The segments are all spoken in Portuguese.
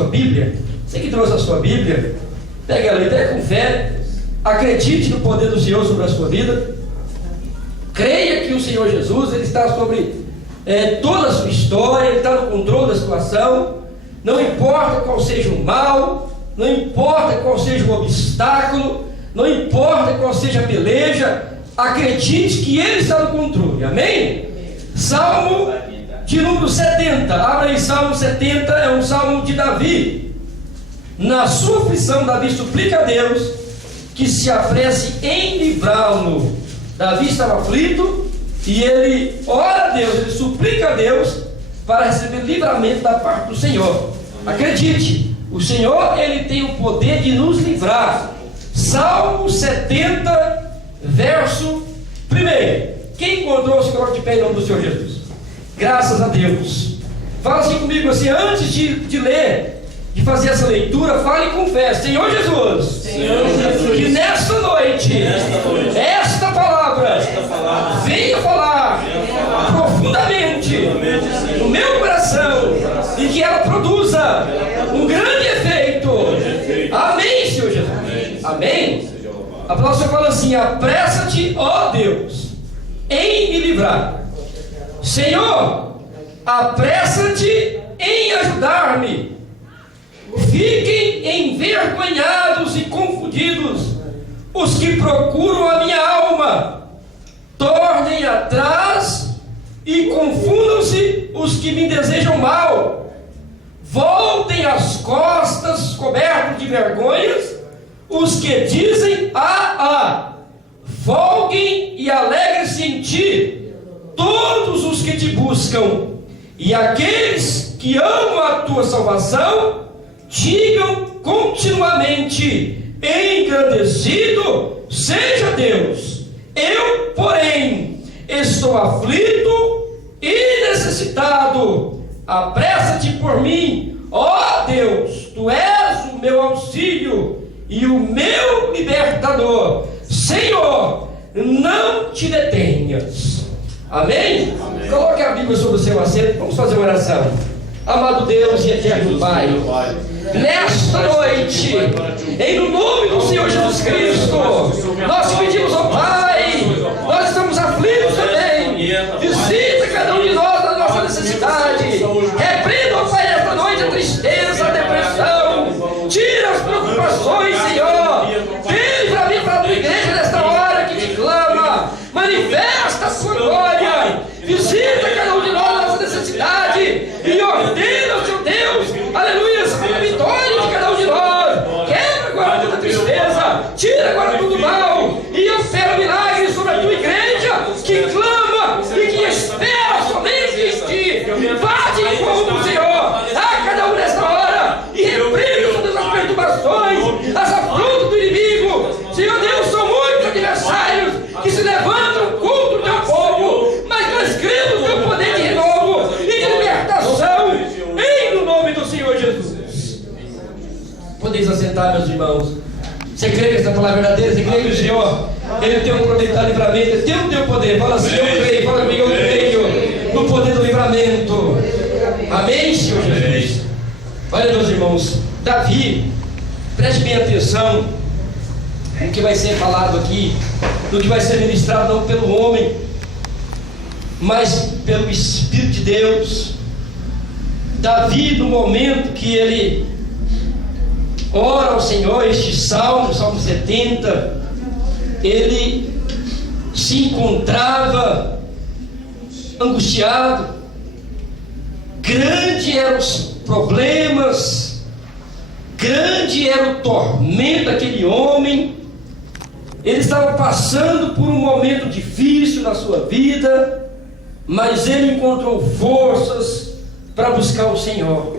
sua Bíblia, você que trouxe a sua Bíblia, pegue ela e tenha com fé, acredite no poder do Senhor sobre a sua vida, creia que o Senhor Jesus, Ele está sobre toda a sua história, Ele está no controle da situação, não importa qual seja o mal, não importa qual seja o obstáculo, não importa qual seja a peleja, acredite que Ele está no controle, amém? Salmo de número 70, abra aí, Salmo 70, é um salmo de Davi. Na sua aflição, Davi suplica a Deus que se apresse em livrá-lo. Davi estava aflito e ele ora a Deus, ele suplica a Deus para receber livramento da parte do Senhor. Acredite, o Senhor, Ele tem o poder de nos livrar. Salmo 70, verso 1. Quem encontrou, se coloque de pé em nome do Senhor Jesus. Graças a Deus. Fala assim comigo, assim, antes de ler, de fazer essa leitura, fale com fé. Senhor Jesus, que nesta noite, esta palavra venha falar profundamente no meu coração e que ela produza um grande efeito. Amém, Senhor Jesus. Amém. A palavra fala assim: apressa-te, ó Deus, em me livrar. Senhor, apressa-te em ajudar-me. Fiquem envergonhados e confundidos os que procuram a minha alma. Tornem atrás e confundam-se os que me desejam mal. Voltem as costas cobertos de vergonhas os que dizem folguem e alegrem-se em ti todos os que te buscam, e aqueles que amam a tua salvação digam continuamente: engrandecido seja Deus. Eu, porém, estou aflito e necessitado. Apressa-te por mim, ó Deus. Tu és o meu auxílio e o meu libertador. Senhor, não te detenhas. Amém? Amém. Coloque a Bíblia sobre o seu assento. Vamos fazer uma oração. Amado Deus e eterno Pai, nesta noite, em nome do Senhor Jesus Cristo, nós pedimos ao Pai, nós estamos aflitos também. Visita cada um de nós na nossa necessidade. Repreenda, ó Pai, nesta noite a tristeza, a depressão. Tira as preocupações, Senhor. Vem para mim, para a tua igreja nesta hora que te clama. Manifesta a sua glória. Visita cada um de nós na nossa necessidade e ordena, Senhor Deus, aleluia, a vitória de cada um de nós. Quebra agora toda tristeza, tira agora todo mal e opera milagres sobre a tua igreja que clama e que espera somente em ti. Bate em fogo, Senhor, a cada um nesta hora e repreenda todas as perturbações, as afrontas do inimigo. Senhor Deus, são muitos adversários que se levantam contra o teu povo, mas nós cremos no teu poder de renovo e de libertação, em no nome do Senhor Jesus. Podeis assentar, meus irmãos. Você crê que essa palavra é verdadeira? Você crê que o Senhor, Ele tem um poder de dar livramento? Ele tem o teu poder. Fala assim: eu creio. Fala comigo: eu creio no poder do livramento. Amém, Senhor Jesus. Olha, meus irmãos, Davi, preste bem atenção no que vai ser falado aqui, no que vai ser ministrado não pelo homem, mas pelo Espírito de Deus. Davi, no momento que ele ora ao Senhor, este salmo, Salmo 70, ele se encontrava angustiado. Grande eram os problemas, grande era o tormento daquele homem. Ele estava passando por um momento difícil na sua vida, mas ele encontrou forças para buscar o Senhor.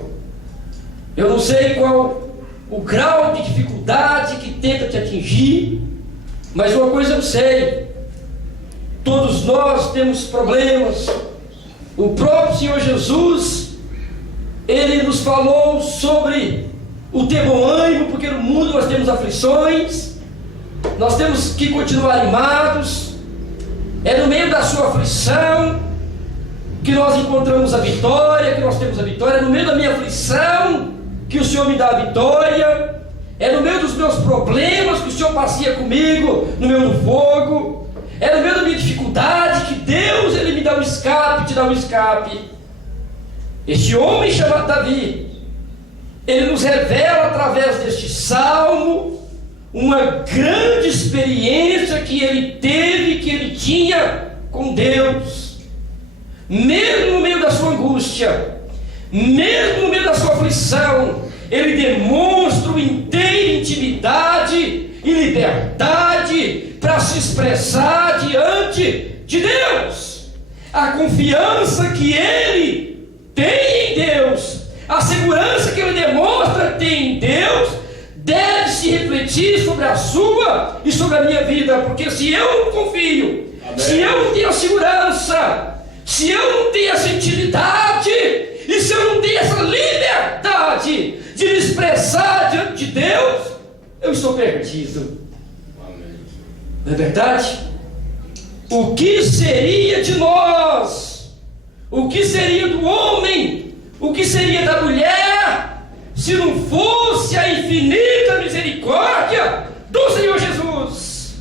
Eu não sei qual o grau de dificuldade que tenta te atingir, mas uma coisa eu sei: todos nós temos problemas. O próprio Senhor Jesus, Ele nos falou sobre o ter bom ânimo, porque no mundo nós temos aflições. Nós temos que continuar animados. É no meio da sua aflição que nós encontramos a vitória, que nós temos a vitória. É no meio da minha aflição que o Senhor me dá a vitória, é no meio dos meus problemas que o Senhor passeia comigo, no meio do fogo, é no meio da minha dificuldade que Deus, Ele me dá um escape, te dá um escape. Este homem chamado Davi, ele nos revela através deste salmo uma grande experiência que ele teve, que ele tinha com Deus. Mesmo no meio da sua angústia, mesmo no meio da sua aflição, ele demonstra uma inteira intimidade e liberdade para se expressar diante de Deus. A confiança que ele tem em Deus, a segurança que ele demonstra ter em Deus, deve se refletir sobre a sua e sobre a minha vida, porque se eu não confio, amém, se eu não tenho a segurança, se eu não tenho essa intimidade, e se eu não tenho essa liberdade de me expressar diante de Deus, eu estou perdido. Amém. Não é verdade? O que seria de nós? O que seria do homem? O que seria da mulher? Se não fosse a infinita misericórdia do Senhor Jesus?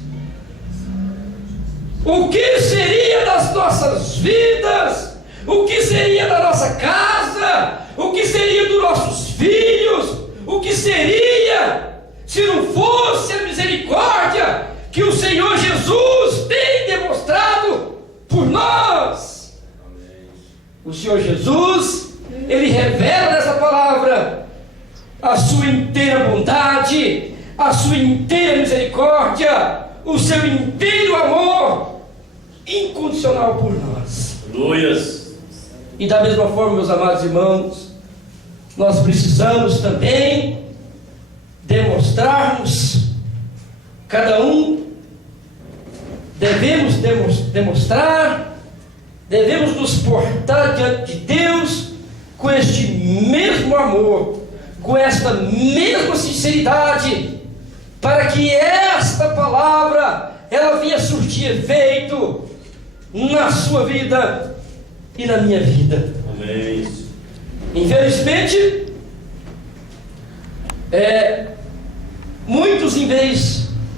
O que seria das nossas vidas? O que seria da nossa casa? O que seria dos nossos filhos? O que seria se não fosse a misericórdia que o Senhor Jesus tem demonstrado por nós? O Senhor Jesus, Ele revela nessa palavra a sua inteira bondade, a sua inteira misericórdia, o seu inteiro amor incondicional por nós. Aleluias. E da mesma forma, meus amados irmãos, nós precisamos também demonstrarmos, cada um devemos demonstrar, devemos nos portar diante de Deus com este mesmo amor, com esta mesma sinceridade, para que esta palavra ela venha surtir efeito na sua vida e na minha vida. Amém. Infelizmente, muitos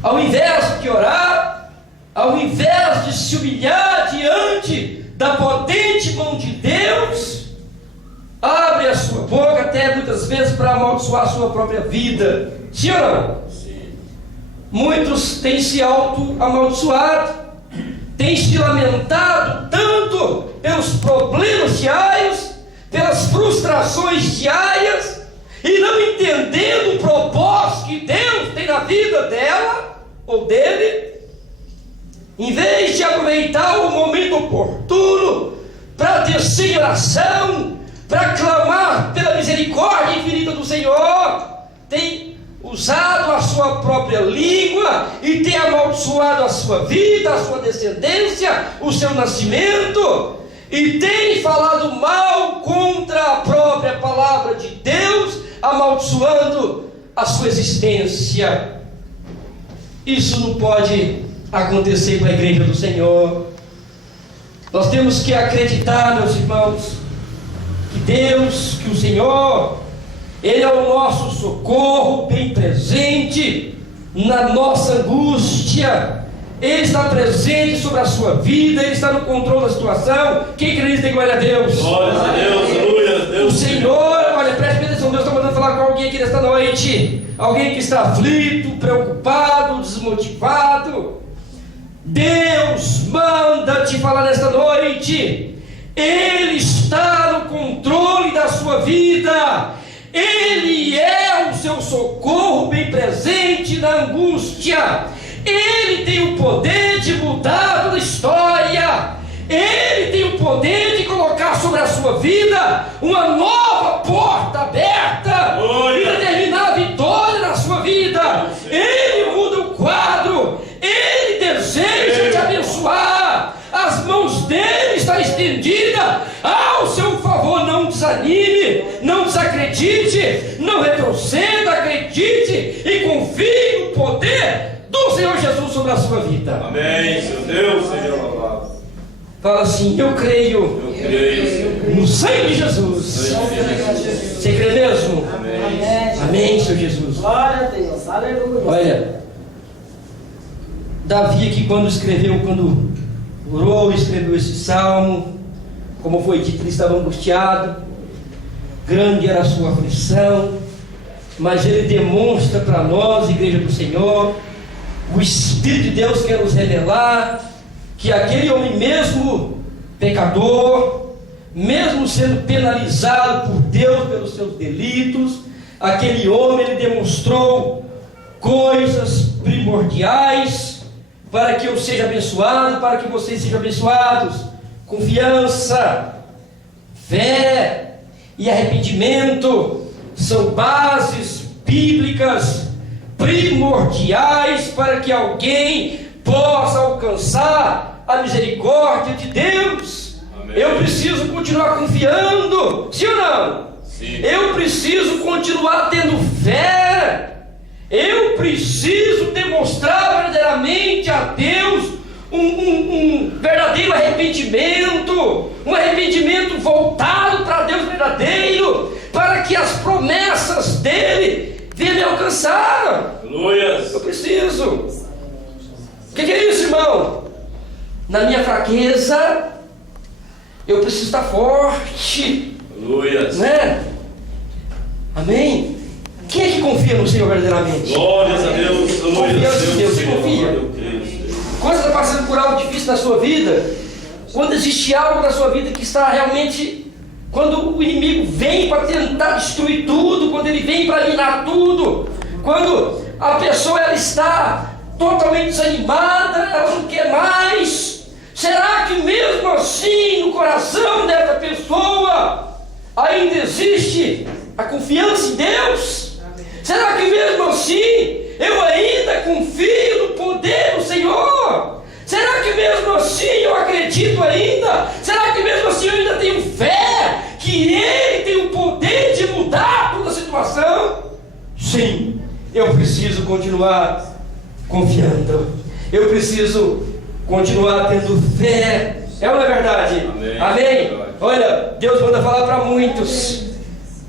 ao invés de orar, ao invés de se humilhar diante da potente mão de Deus, abre a sua boca até muitas vezes para amaldiçoar a sua própria vida. Sim ou não? Sim. Muitos têm se auto-amaldiçoado, têm se lamentado tanto pelos problemas diários, pelas frustrações diárias, e não entendendo o propósito que Deus tem na vida dela ou dele, em vez de aproveitar o momento oportuno para descer em oração, para clamar pela misericórdia infinita do Senhor, tem usado a sua própria língua e tem amaldiçoado a sua vida, a sua descendência, o seu nascimento, e tem falado mal contra a própria palavra de Deus, amaldiçoando a sua existência. Isso não pode acontecer com a igreja do Senhor. Nós temos que acreditar, meus irmãos, que Deus, que o Senhor, Ele é o nosso socorro bem presente na nossa angústia. Ele está presente sobre a sua vida, Ele está no controle da situação. Quem crê nisso tem glória a Deus. Glória a Deus, aleluia, Deus. O Senhor, olha, preste atenção, Deus está mandando falar com alguém aqui nesta noite. Alguém que está aflito, preocupado, desmotivado. Deus manda te falar nesta noite. Ele está no controle da sua vida. Ele é o seu socorro bem presente na angústia. Ele tem o poder de mudar toda a história. Ele tem o poder de colocar sobre a sua vida uma nova porta aberta e determinar a vitória na sua vida. Ele muda o quadro. Ele deseja te abençoar. As mãos dele estão estendidas ao seu favor. Não desanime, não desacredite, não retroceda, acredite e confie no poder do Senhor Jesus sobre a sua vida. Amém. Seu Deus seja louvado. Fala assim: eu creio no sangue de Jesus. Você crê mesmo? Amém, Senhor Jesus. Glória a Deus, aleluia. Olha, Davi aqui quando orou e escreveu esse salmo, como foi dito, ele estava angustiado, grande era a sua aflição, mas ele demonstra para nós, igreja do Senhor, o Espírito de Deus quer nos revelar que aquele homem mesmo pecador, mesmo sendo penalizado por Deus pelos seus delitos, aquele homem ele demonstrou coisas primordiais para que eu seja abençoado, para que vocês sejam abençoados: confiança, fé e arrependimento são bases bíblicas primordiais para que alguém possa alcançar a misericórdia de Deus. Amém. Eu preciso continuar confiando, sim ou não? Sim. Eu preciso continuar tendo fé. Eu preciso demonstrar verdadeiramente a Deus um verdadeiro arrependimento, um arrependimento voltado para Deus verdadeiro, para que as promessas dele venham me alcançar. Aleluias. Eu preciso. O que é isso, irmão? Na minha fraqueza, eu preciso estar forte. Aleluias. Né? Amém? Quem é que confia no Senhor verdadeiramente? Glórias a Deus. Confiança em Deus. Você confia? Quando você está passando por algo difícil na sua vida, quando existe algo na sua vida que está realmente, quando o inimigo vem para tentar destruir tudo, quando ele vem para minar tudo, quando a pessoa ela está totalmente desanimada, ela não quer mais, será que mesmo assim no coração dessa pessoa ainda existe a confiança em Deus? Será que mesmo assim eu ainda confio no poder do Senhor? Será que mesmo assim eu acredito ainda? Será que mesmo assim eu ainda tenho fé que Ele tem o poder de mudar toda a situação? Sim, eu preciso continuar confiando. Eu preciso continuar tendo fé. É ou não é verdade? Amém. Amém? Olha, Deus manda falar para muitos.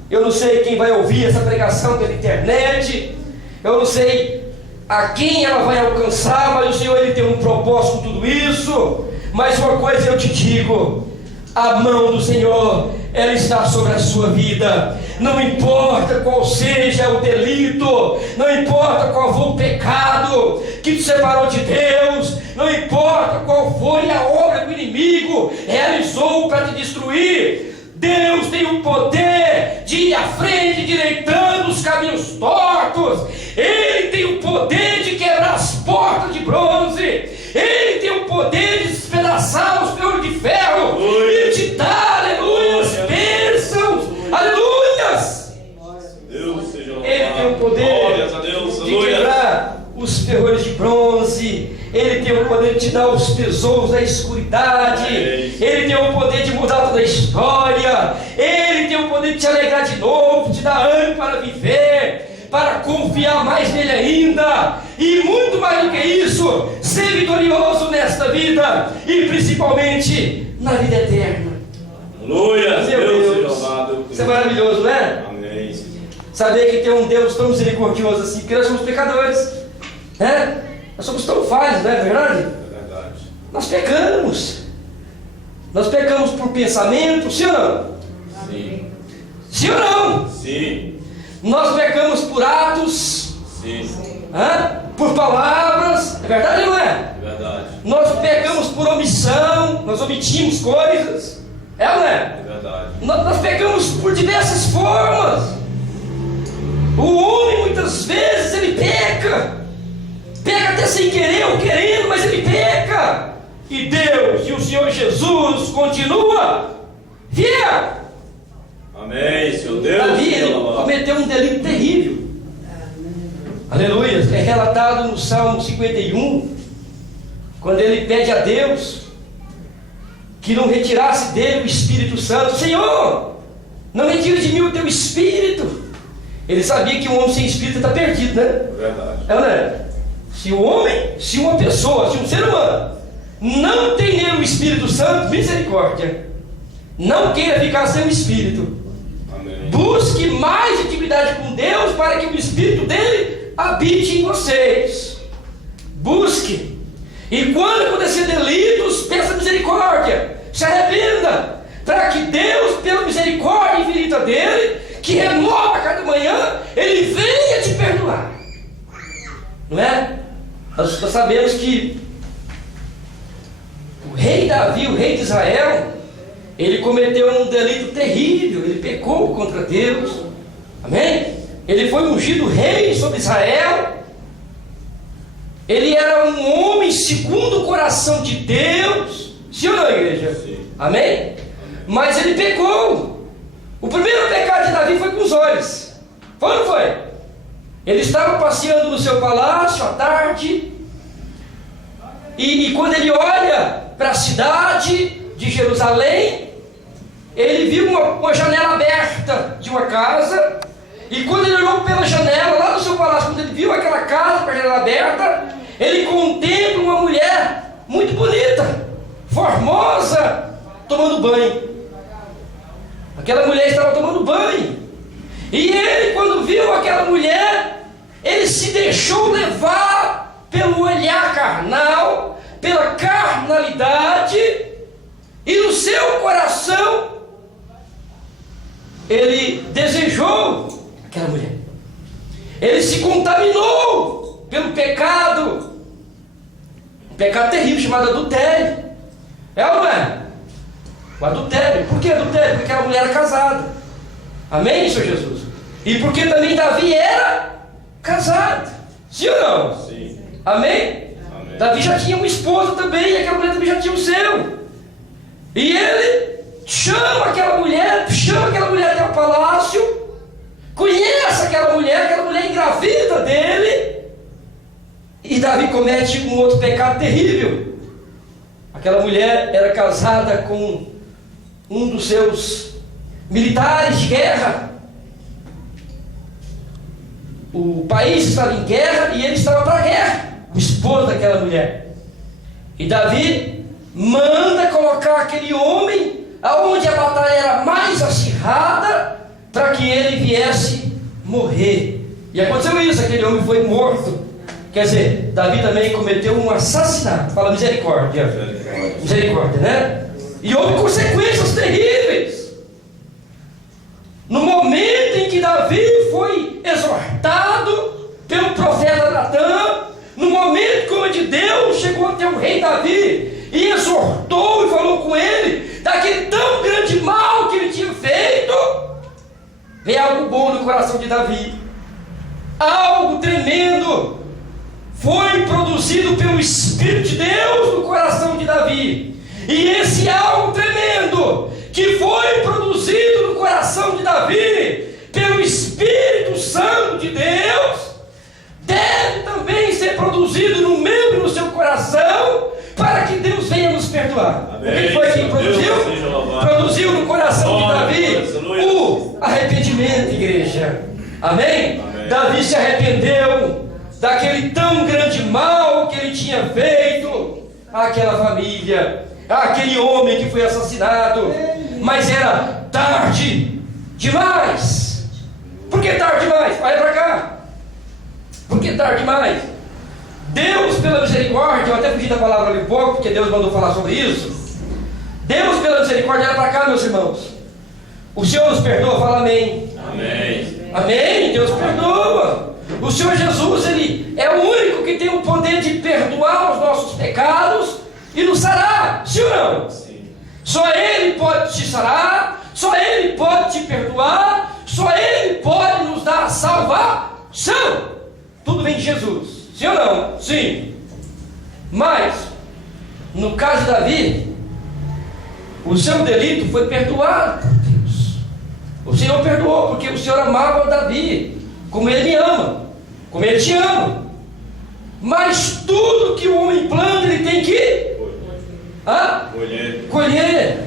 Eu não sei quem vai ouvir essa pregação pela internet, eu não sei a quem ela vai alcançar, mas o Senhor ele tem um propósito com tudo isso. Mas uma coisa eu te digo: a mão do Senhor ela está sobre a sua vida. Não importa qual seja o delito, não importa qual foi o pecado que te separou de Deus, não importa qual foi a obra que o inimigo realizou para te destruir, Deus tem o poder de ir à frente, direitando os caminhos tortos. Ele tem o poder de quebrar as portas de bronze. Ele tem o poder de despedaçar os ferros de ferro e te dar, aleluia, bênçãos, aleluias. Ele tem o poder de quebrar os ferrolhos de bronze. Ele tem o poder de te dar os tesouros da escuridade. Ele tem o poder de mudar toda a história. Ele tem o poder de te alegrar de novo, te dar ânimo para viver, para confiar mais nele ainda, e muito mais do que isso, ser vitorioso nesta vida e principalmente na vida eterna. Aleluia! Meu Deus! Isso é maravilhoso, não é? Amém. Saber que tem um Deus tão misericordioso assim, porque nós somos pecadores, né? Nós somos tão falhos, não é verdade? É verdade. Nós pecamos. Nós pecamos por pensamento, sim ou não? Sim. Sim ou não? Sim. Nós pecamos por atos. Sim. Por palavras. É verdade ou não é? É verdade. Nós pecamos por omissão. Nós omitimos coisas. É ou não é? É verdade. Nós pecamos por diversas formas. O homem muitas vezes ele peca. Pega até sem querer ou querendo, mas ele peca. E Deus e o Senhor Jesus continua fiel. Amém, Senhor Deus. Davi cometeu um delito terrível. Aleluia. É relatado no Salmo 51, quando ele pede a Deus que não retirasse dele o Espírito Santo. Senhor, não retire de mim o teu Espírito. Ele sabia que um homem sem Espírito está perdido, né? Verdade. É, né? Se o homem, se uma pessoa, se um ser humano não tem nele o Espírito Santo, misericórdia. Não queira ficar sem o Espírito. Amém. Busque mais intimidade com Deus para que o Espírito dele habite em vocês. Busque. E quando acontecer delitos, peça misericórdia. Se arrependa, para que Deus, pela misericórdia infinita dele, que renova cada manhã, ele venha te perdoar. Não é? Nós sabemos que o rei Davi, o rei de Israel, ele cometeu um delito terrível, ele pecou contra Deus. Amém? Ele foi ungido rei sobre Israel. Ele era um homem segundo o coração de Deus. Sim ou não, igreja? Sim. Amém? Mas ele pecou. O primeiro pecado de Davi foi com os olhos. Foi ou não foi? Ele estava passeando no seu palácio à tarde. E quando ele olha para a cidade de Jerusalém, ele viu uma janela aberta de uma casa. E quando ele olhou pela janela lá no seu palácio, quando ele viu aquela casa com a janela aberta, ele contempla uma mulher muito bonita, formosa, tomando banho. Aquela mulher estava tomando banho. E ele, quando viu aquela mulher, ele se deixou levar pelo olhar carnal, pela carnalidade, e no seu coração ele desejou aquela mulher. Ele se contaminou pelo pecado, um pecado terrível chamado adultério. É ou não é? O adultério. Por que adultério? Porque aquela mulher era casada. Amém, Senhor Jesus? E porque também Davi era casado. Sim ou não? Sim. Amém? Amém. Davi já tinha uma esposa também, e aquela mulher também já tinha o seu. E ele chama aquela mulher até o palácio, conhece aquela mulher engravida dele, e Davi comete um outro pecado terrível. Aquela mulher era casada com um dos seus militares de guerra. O país estava em guerra e ele estava para a guerra, o esposo daquela mulher. E Davi manda colocar aquele homem aonde a batalha era mais acirrada, para que ele viesse morrer. E aconteceu isso, aquele homem foi morto. Quer dizer, Davi também cometeu um assassinato. Fala misericórdia. Misericórdia, né? E houve consequências terríveis. No momento em que Davi foi exortado pelo profeta Natã, no momento como de Deus chegou até o rei Davi e exortou e falou com ele daquele tão grande mal que ele tinha feito, veio algo bom no coração de Davi. Algo tremendo foi produzido pelo Espírito de Deus no coração de Davi. E esse algo tremendo que foi produzido no coração de Davi pelo Espírito Santo de Deus deve também ser produzido no meu e no seu coração, para que Deus venha nos perdoar. Amém. O que foi que produziu? Produziu no coração de Davi o arrependimento, igreja. Amém? Amém. Davi se arrependeu daquele tão grande mal que ele tinha feito àquela família, àquele homem que foi assassinado. Mas era tarde demais. Por que tarde demais? Olha para cá. Por que tarde demais? Deus, pela misericórdia, eu até fugi da palavra ali um pouco, porque Deus mandou falar sobre isso. Deus, pela misericórdia, olha para cá, meus irmãos. O Senhor nos perdoa, fala amém. Amém. Amém, Deus perdoa. O Senhor Jesus, Ele é o único que tem o poder de perdoar os nossos pecados e nos sarar, sim ou não? Sim. Só Ele pode te sarar, só Ele pode te perdoar, só Ele pode nos dar a salvação. Tudo vem de Jesus, sim ou não? Sim. Mas, no caso de Davi, o seu delito foi perdoado por Deus. O Senhor perdoou, porque o Senhor amava Davi, como Ele me ama, como Ele te ama. Mas tudo que o homem planta, ele tem que colher.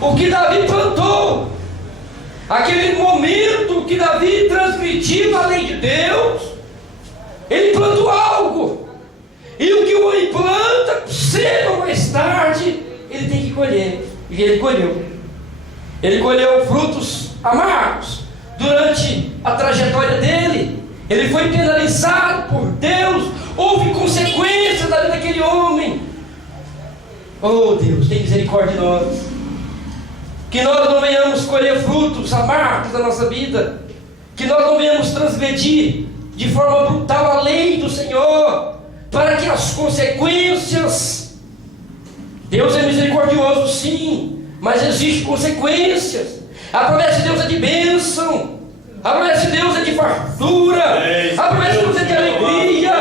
O que Davi plantou, aquele momento que Davi transmitiu a lei de Deus, ele plantou algo. E o que o homem planta, cedo ou colher. E ele colheu. Ele colheu frutos amargos durante a trajetória dele. Ele foi penalizado por Deus. Houve consequências da vida daquele homem. Oh Deus, tem misericórdia de nós. Que nós não venhamos colher frutos amargos da nossa vida. Que nós não venhamos transgredir de forma brutal a lei do Senhor, para que as consequências... Deus é misericordioso sim, mas existem consequências. A promessa de Deus é de bênção, a promessa de Deus é de fartura, a promessa de Deus é de alegria.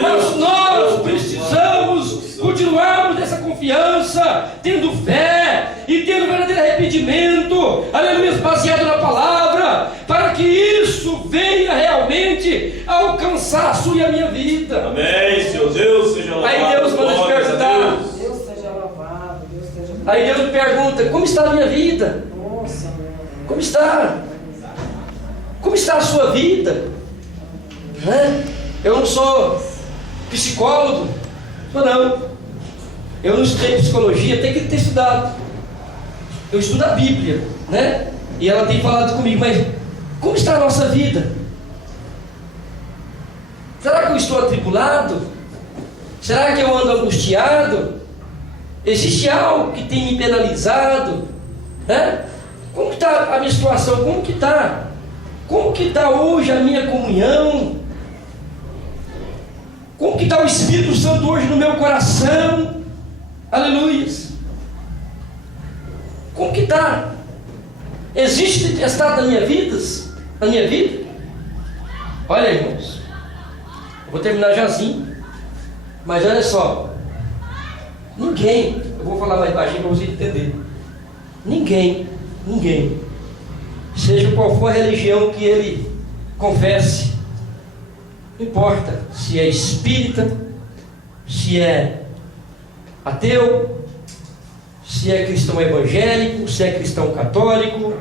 Mas nós precisamos continuarmos nessa confiança, tendo fé e tendo verdadeiro arrependimento, aleluia, baseado na palavra, para que isso venha realmente alcançar a sua e a minha vida. Amém, Senhor. Deus seja louvado. Aí Deus manda te perguntar. Deus seja louvado, Deus seja louvado. Aí Deus me pergunta: como está a minha vida? Nossa, Como está? Como está a sua vida? Eu não sou psicólogo, não. Eu não estudei psicologia, tenho que ter estudado. Eu estudo a Bíblia, né? E ela tem falado comigo, mas como está a nossa vida? Será que eu estou atribulado? Será que eu ando angustiado? Existe algo que tem me penalizado? Né? Como que está a minha situação? Como que está? Como que está hoje a minha comunhão? Como que está o Espírito Santo hoje no meu coração? Aleluia! Como que está? Existe tempestade na minha vida? Na minha vida? Olha, irmãos, eu vou terminar jazinho, mas olha só, ninguém, eu vou falar mais baixinho para você entender, ninguém, seja qual for a religião que ele confesse, não importa se é espírita, se é ateu, se é cristão evangélico, se é cristão católico,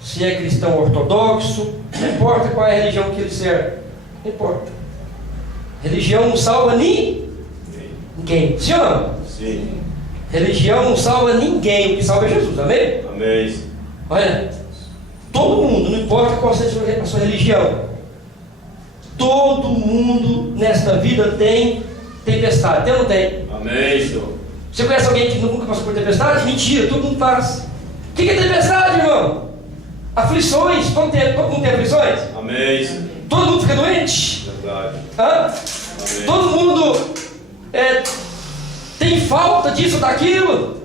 se é cristão ortodoxo, não importa qual é a religião que ele serve, não importa. Religião não salva ninguém. Sim ou não? Sim. Religião não salva ninguém, o que salva é Jesus, amém? Amém. Olha, todo mundo, não importa qual seja a sua religião, todo mundo nesta vida tem tempestade, tem ou não tem? Amém, Senhor. Você conhece alguém que nunca passou por tempestade? Mentira, todo mundo passa. O que é tempestade, irmão? Aflições, todo mundo tem aflições? Amém, Senhor. Todo mundo fica doente? Verdade. Hã? Amém. Todo mundo tem falta disso, daquilo?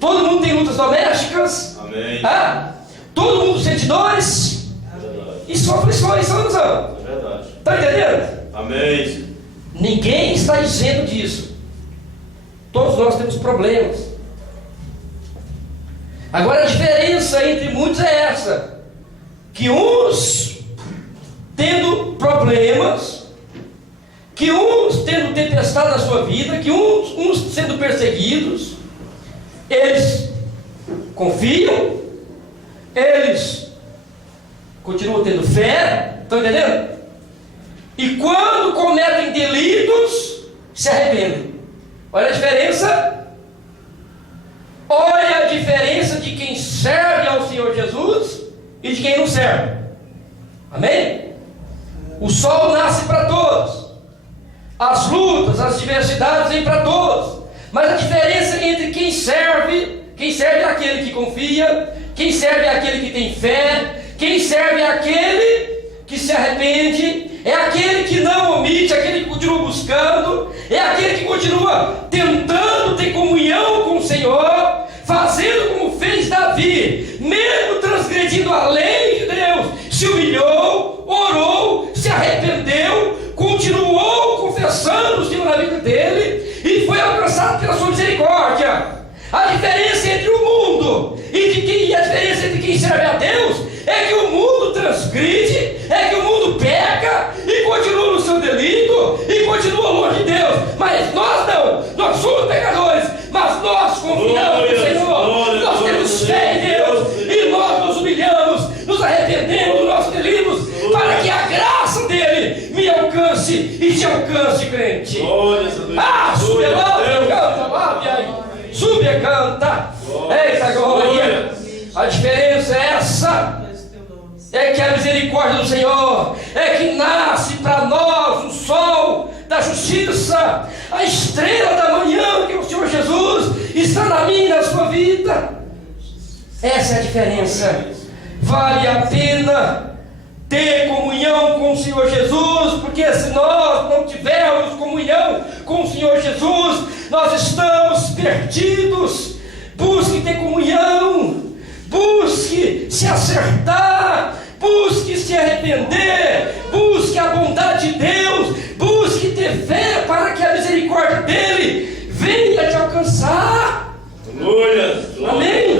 Todo mundo tem lutas domésticas? Amém. Hã? Todo mundo sente dores? Verdade. E são aflições, são ou não são? É verdade. Está entendendo? Amém, Senhor. Ninguém está isento disso. Todos nós temos problemas. Agora a diferença entre muitos é essa: que uns tendo problemas, que uns tendo tempestade na sua vida, que uns sendo perseguidos, eles confiam, eles continuam tendo fé, estão entendendo? E quando cometem delitos, se arrependem. Olha a diferença. Olha a diferença de quem serve ao Senhor Jesus e de quem não serve. Amém? O sol nasce para todos. As lutas, as diversidades vêm para todos. Mas a diferença entre quem serve é aquele que confia, quem serve é aquele que tem fé, quem serve é aquele que se arrepende, é aquele que não omite, aquele que continua buscando, é aquele que continua tentando ter comunhão com o Senhor, fazendo como fez Davi, mesmo transgredindo a lei de Deus, se humilhou, orou, se arrependeu, continuou confessando o Senhor na vida dele e foi alcançado pela sua misericórdia. A diferença entre o mundo e a diferença entre quem serve a Deus é que o mundo transgride, é que o mundo peca e continua no seu delito e continua longe de Deus. Mas nós não, nós somos pecadores, mas nós confiamos no Senhor, nós temos fé em Deus e nós nos humilhamos, nos arrependemos dos nossos delitos para que a graça dele me alcance e te alcance, crente. Glória a Deus. Ah, sube lá, canta lá, sube aqui. canta. Eita glória! A diferença é essa. É que a misericórdia do Senhor é que nasce para nós o sol da justiça, a estrela da manhã, que é o Senhor Jesus está na minha e na sua vida. Essa é a diferença. Vale a pena ter comunhão com o Senhor Jesus, porque se nós não tivermos comunhão com o Senhor Jesus, nós estamos perdidos. Busque ter comunhão, busque se acertar, busque se arrepender, busque a bondade de Deus, busque ter fé para que a misericórdia dele venha te alcançar. Aleluia! Amém?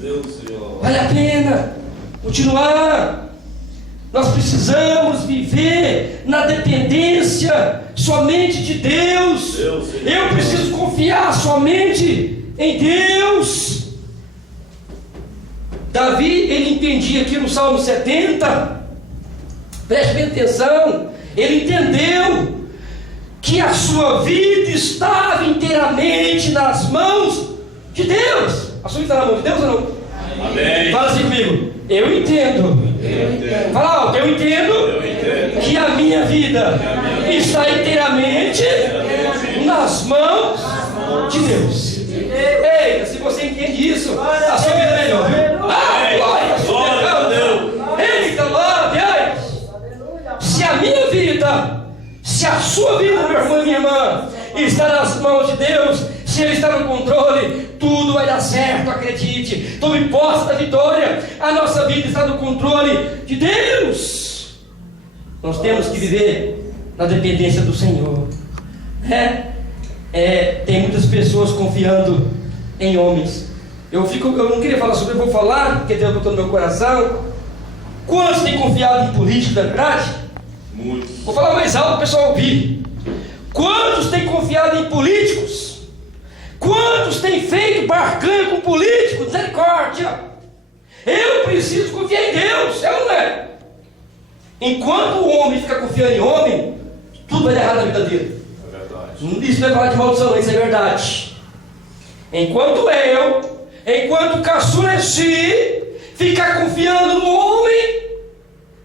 Deus, Senhor. Vale a pena continuar. Nós precisamos viver na dependência somente de Deus. Eu preciso confiar somente em Deus. Davi, ele entendia aqui no Salmo 70, preste bem atenção, ele entendeu que a sua vida estava inteiramente nas mãos de Deus. A sua vida está na mão de Deus ou não? Amém. Fala assim comigo, eu entendo. Fala alto, eu entendo que a minha vida está inteiramente nas mãos de Deus. Eita, se você entende isso, a sua vida é melhor, viu? Glória a Deus! Eita, glória! Se a minha vida, se a sua vida, meu irmão e minha irmã, está nas mãos de Deus, se Ele está no controle, tudo vai dar certo, acredite. Tome posse da vitória. A nossa vida está no controle de Deus. Nós temos que viver na dependência do Senhor. Tem muitas pessoas confiando em homens. Eu não queria falar sobre, eu vou falar, porque Deus botou no meu coração. Quantos têm confiado em políticos, não é verdade? Muitos. Vou falar mais alto para o pessoal ouvir. Quantos têm confiado em políticos? Quantos têm feito barganha com políticos? Misericórdia! Eu preciso confiar em Deus, é ou não é? Enquanto o homem fica confiando em homem, tudo vai dar errado na vida dele. É verdade. Isso não é falar de maldição, isso é verdade. Enquanto o caçula ficar confiando no homem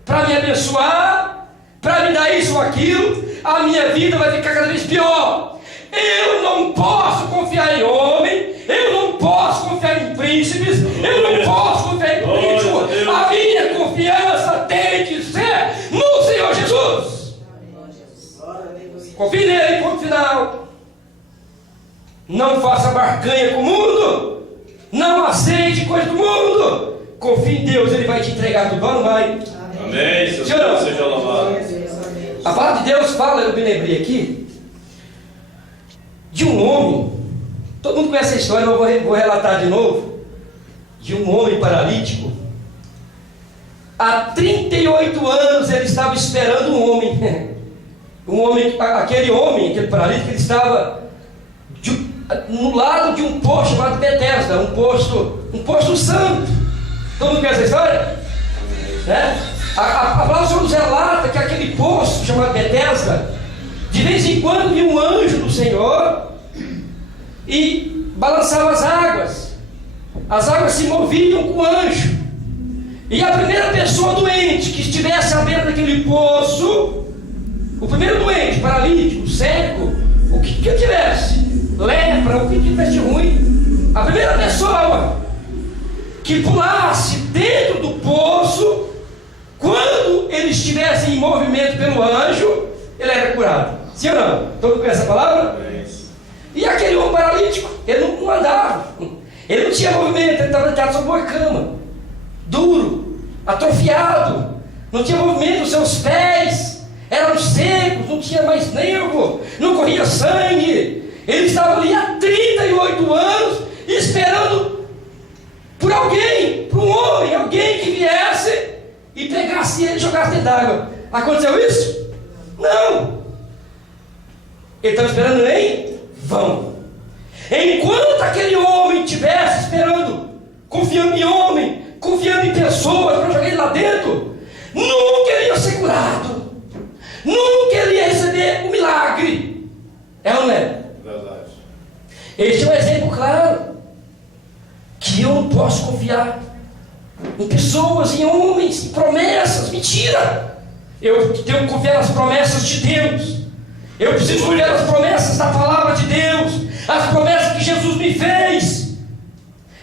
para me abençoar, para me dar isso ou aquilo, a minha vida vai ficar cada vez pior. Eu não posso confiar em homem, eu não posso confiar em príncipes, eu não posso confiar em políticos. A minha confiança tem que ser no Senhor Jesus. Confie nele, ponto final. Não faça barganha com o mundo, não aceite coisa do mundo. Confie em Deus, Ele vai te entregar tudo, não vai? Amém. Seu Deus seja louvado. A palavra de Deus fala, eu me lembrei aqui, de um homem, todo mundo conhece a história, mas eu vou relatar de novo, de um homem paralítico. Há 38 anos ele estava esperando aquele paralítico, ele estava no lado de um poço chamado Betesda, um poço santo. Todo mundo conhece a história? A palavra do Senhor nos relata que aquele poço chamado Betesda, de vez em quando vinha um anjo do Senhor e balançava as águas. As águas se moviam com o anjo. E a primeira pessoa doente que estivesse à beira daquele poço, o primeiro doente, paralítico, cego, o que tivesse, lepra, o que tivesse ruim, a primeira pessoa que pulasse dentro do poço, quando ele estivesse em movimento pelo anjo, ele era curado. Sim ou não? Todo mundo conhece essa palavra? E aquele homem paralítico, ele não andava, ele não tinha movimento, ele estava deitado sobre uma cama, duro, atrofiado, não tinha movimento, os seus pés eram secos, não tinha mais nervo, não corria sangue. Ele estava ali há 38 anos esperando por alguém, por um homem, alguém que viesse e pegasse ele e jogasse dentro d'água. Aconteceu isso? Não. Ele estava esperando em vão. Enquanto aquele homem estivesse esperando, confiando em homem, confiando em pessoas para jogar ele lá dentro, nunca ele ia ser curado, nunca ele ia receber um milagre. É ou não é? Verdade. Este é um exemplo claro. posso confiar em pessoas, em homens, em promessas. Mentira! Eu tenho que confiar nas promessas de Deus. Eu preciso confiar nas promessas da palavra de Deus, as promessas que Jesus me fez.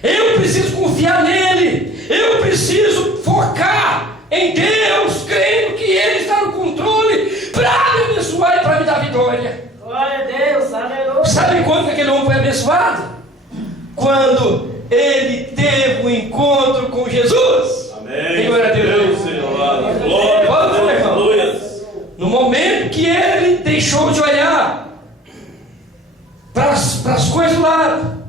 Eu preciso confiar nele. Eu preciso focar em Deus, crendo que Ele está no controle para me abençoar e para me dar vitória. Glória a Deus, aleluia. Sabe quando que aquele homem foi abençoado? Quando ele teve um encontro com Jesus. Amém. Glória a Deus. Deus seja louvado. Glória a Deus. Aleluia. No momento que ele deixou de olhar para as coisas do lado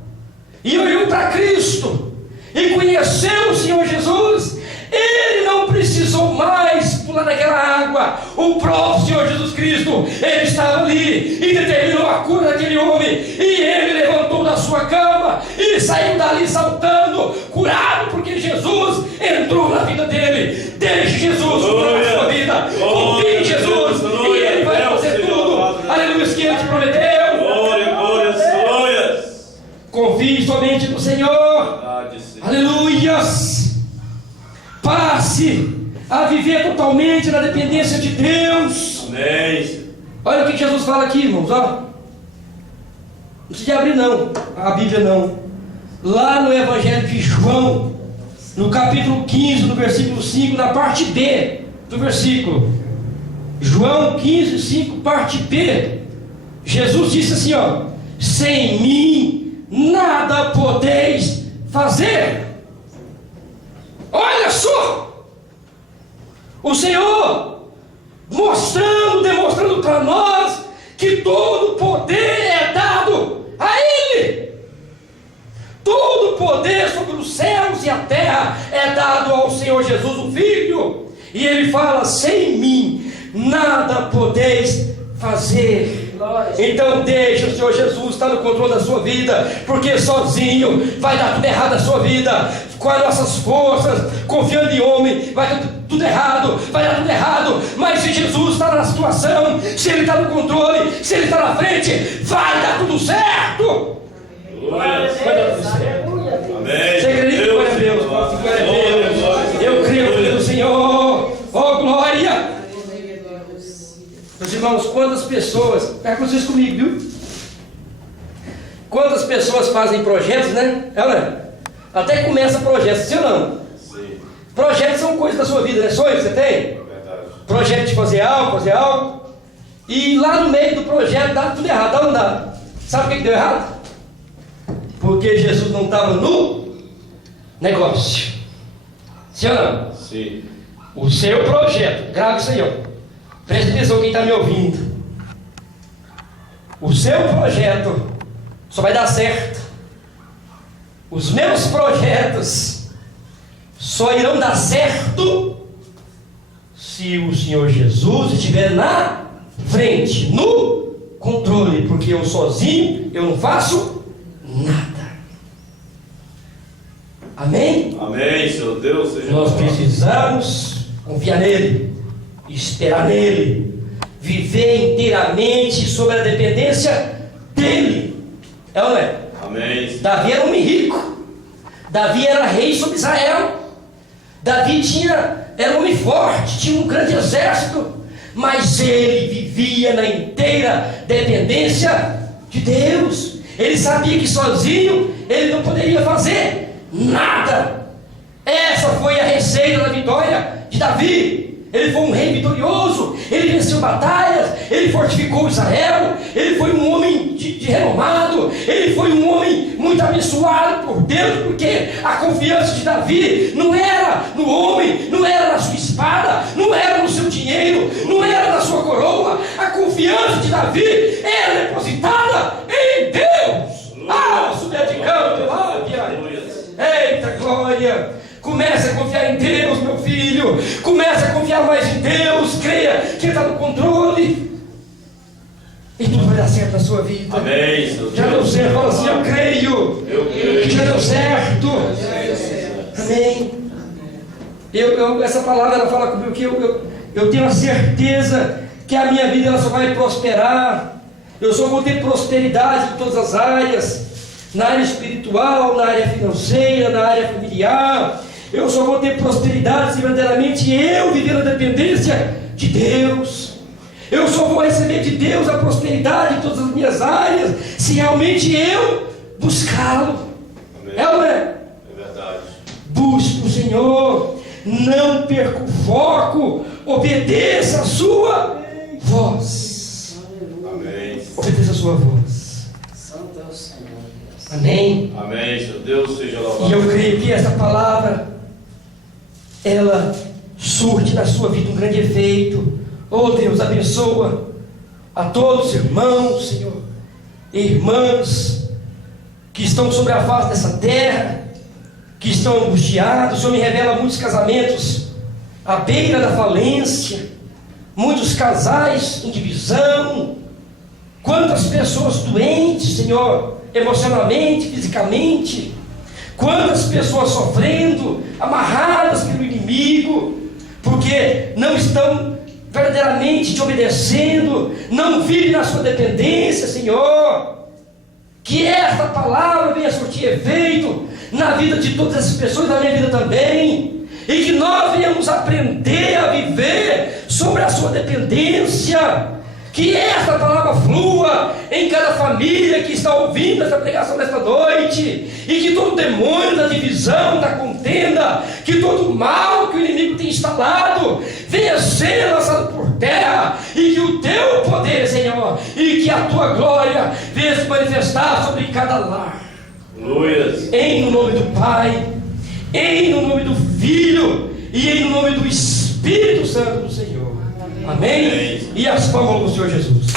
e olhou para Cristo e conheceu o Senhor Jesus, ele não precisou mais pular naquela água. O próprio Senhor Jesus Cristo, Ele estava ali e determinou a cura daquele homem. E ele levantou da sua cama e saiu dali saltando, curado, porque Jesus entrou na vida dele. Deixe Jesus curar a sua vida. Confie em Jesus e Ele vai fazer tudo. Aleluia, que Ele te prometeu. Glória, glória. Confie somente no Senhor. Aleluias. Passe a viver totalmente na dependência de Deus. Amém. Olha o que Jesus fala aqui, irmãos. Ó. Não precisa abrir não, a Bíblia não. Lá no Evangelho de João, no capítulo 15, no versículo 5, na parte B do versículo. João 15, 5, parte B. Jesus disse assim, ó: sem mim nada podeis fazer. Olha só, o Senhor demonstrando para nós que todo poder é dado a Ele. Todo poder sobre os céus e a terra é dado ao Senhor Jesus, o Filho. E Ele fala: sem mim nada podeis fazer. Então deixa o Senhor Jesus estar no controle da sua vida, porque sozinho vai dar tudo errado na sua vida. Com as nossas forças, confiando em homem, vai dar tudo errado, vai dar tudo errado. Mas se Jesus está na situação, se Ele está no controle, se Ele está na frente, vai dar tudo certo. Glória a Deus. Vai dar tudo certo. Amém. Você acredita? Glória a Deus. Glória a Deus. Eu creio no Senhor. Oh, glória. Meus irmãos, quantas pessoas, pega vocês comigo, viu? Quantas pessoas fazem projetos, né? Até começa projetos, sim ou não? Sim. Projetos são coisas da sua vida, né? Sonhos que você tem? Verdade. Projeto de fazer algo. E lá no meio do projeto dá tudo errado, dá ou não dá? Sabe o que deu errado? Porque Jesus não estava no negócio. Sim ou não? Sim. O seu projeto, grave isso aí, ó. Preste atenção quem está me ouvindo. O seu projeto só vai dar certo. Os meus projetos só irão dar certo se o Senhor Jesus estiver na frente, no controle, porque eu sozinho eu não faço nada. Amém? Amém, Senhor Deus. Seja Nós louvado. precisamos confiar nele, esperar nele, viver inteiramente sob a dependência dele. É ou não é? Amém. Davi era um homem rico. Davi era rei sobre Israel. Davi era um homem forte, tinha um grande exército, mas ele vivia na inteira dependência de Deus. Ele sabia que sozinho ele não poderia fazer nada. Essa foi a receita da vitória de Davi. Ele foi um rei vitorioso, ele venceu batalhas, ele fortificou Israel, ele foi um homem de renomado, ele foi um homem muito abençoado por Deus, porque a confiança de Davi não era no homem, não era na sua espada, não era no seu dinheiro, não era na sua coroa. A confiança de Davi era depositada em Deus. Subir de campo, glória. Eita glória. Comece a confiar em Deus, meu filho. Comece a confiar mais em Deus. Creia que Ele está no controle. E tudo vai dar certo na sua vida. Amém, Senhor. Já deu certo. Fala assim: eu creio. Que já deu certo. Amém. Essa palavra ela fala comigo que eu tenho a certeza que a minha vida ela só vai prosperar. Eu só vou ter prosperidade em todas as áreas. na área espiritual, na área financeira, na área familiar. Eu só vou ter prosperidade se verdadeiramente eu viver na dependência de Deus. Eu só vou receber de Deus a prosperidade em todas as minhas áreas se realmente eu buscá-lo. Amém. É ou não é? É verdade. Busque o Senhor, não perca o foco, obedeça a sua voz. Amém. Obedeça a sua voz. Santo é o Senhor. Deus. Amém? Amém. Seu Deus seja louvado. E eu creio que essa palavra, ela surte na sua vida um grande efeito. Oh Deus, abençoa a todos os irmãos, Senhor, e irmãs que estão sobre a face dessa terra, que estão angustiados. O Senhor me revela muitos casamentos à beira da falência, muitos casais em divisão, quantas pessoas doentes, Senhor, emocionalmente, fisicamente, quantas pessoas sofrendo, amarradas pelo inimigo, porque não estão verdadeiramente te obedecendo, não vivem na sua dependência, Senhor. Que esta palavra venha surtir efeito na vida de todas essas pessoas, na minha vida também, e que nós venhamos aprender a viver sobre a sua dependência. Que esta palavra flua em cada família que está ouvindo essa pregação nesta noite, e que todo demônio da divisão, da contenda, que todo mal que o inimigo tem instalado venha ser lançado por terra, e que o teu poder, Senhor, e que a tua glória venha se manifestar sobre cada lar. Aleluia. Em nome do Pai, em nome do Filho e em nome do Espírito Santo do Senhor. Amém? E as palmas do Senhor Jesus.